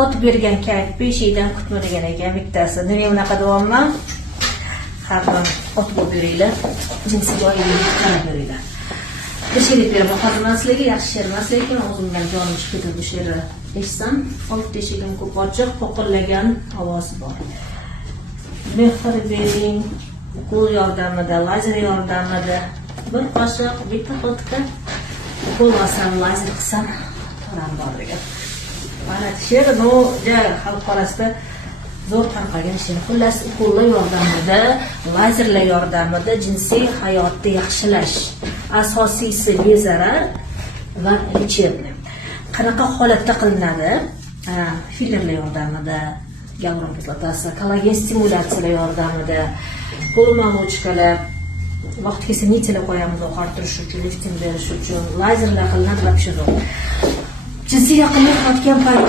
otib bergan kayf beshidan kutmagan ekan bittasi. Nima bunaqa davommi? Har doim otib beringlar. Jinsi boyligini qarab beringlar. Bir şey deb beraman, hozirmasligi, yaxshi shermas, lekin o'zimdan jonim chiqib ketadi bu she'rni. Eshitsam, old teshigim ko'p ochiq, poqillagan ovozi bor. Mehr bering, qo'l yordamida, lazer yordamida bir qoshiq, bitta qo'ltiqda qo'llasam, lazer qilsam, to'ram bor degan. Mana she'rni xalq orasida zo'r tarqalgan she'r. Xullas, qo'llar yordamida, lazerlar yordamida jinsiy hayotni yaxshilash. Asosiysi bezarar va lechebniy. Qanaqa holatda qilinadi? Fillerlar yordamida, gyaluron kislotasi, kollagen stimulyatsiyalar yordamida, qo'lmag'uchkalar, vaqt kelsa nitilar qo'yamiz oqartirish uchun, lifting berish uchun, lazerlar qilinadi va pishirib. Jinsiy yaqinlik qotgan payt